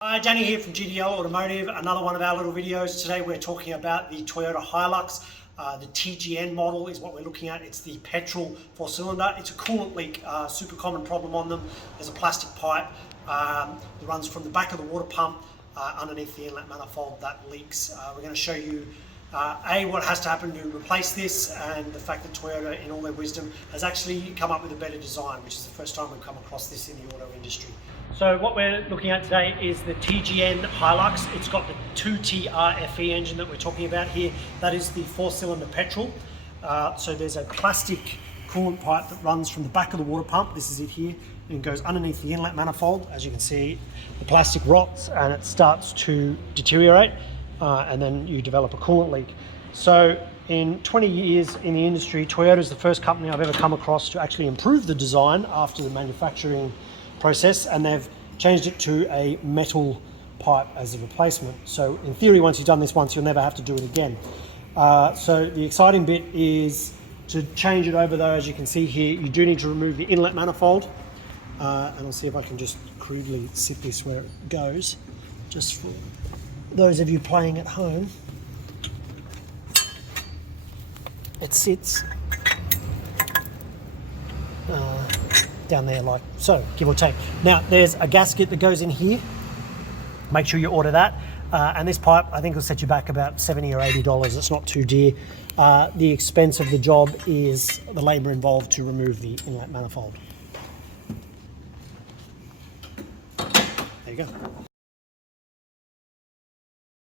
Hi, Danny here from GDL Automotive, another one of our little videos. Today we're talking about the Toyota Hilux. The TGN model is what we're looking at. It's the petrol 4-cylinder. It's a coolant leak, super common problem on them. There's a plastic pipe that runs from the back of the water pump underneath the inlet manifold that leaks. We're going to show you what has to happen to replace this, and the fact that Toyota, in all their wisdom, has actually come up with a better design, which is the first time we've come across this in the auto industry. So what we're looking at today is the TGN Hilux. It's got the 2TR FE engine that we're talking about here. That is the 4-cylinder petrol. So there's a plastic coolant pipe that runs from the back of the water pump. This is it here, and goes underneath the inlet manifold. As you can see, the plastic rots and it starts to deteriorate, and then you develop a coolant leak. So in 20 years in the industry, Toyota is the first company I've ever come across to actually improve the design after the manufacturing process, and they've changed it to a metal pipe as a replacement. So in theory, once you've done this once, you'll never have to do it again. So the exciting bit is to change it over, though. As you can see here, you do need to remove the inlet manifold, and I'll see if I can just crudely sit this where it goes, just for those of you playing at home. It sits down there like so, give or take. Now there's a gasket that goes in here. Make sure you order that. And this pipe, I think, will set you back about $70 or $80. It's not too dear. The expense of the job is the labor involved to remove the inlet manifold. There you go.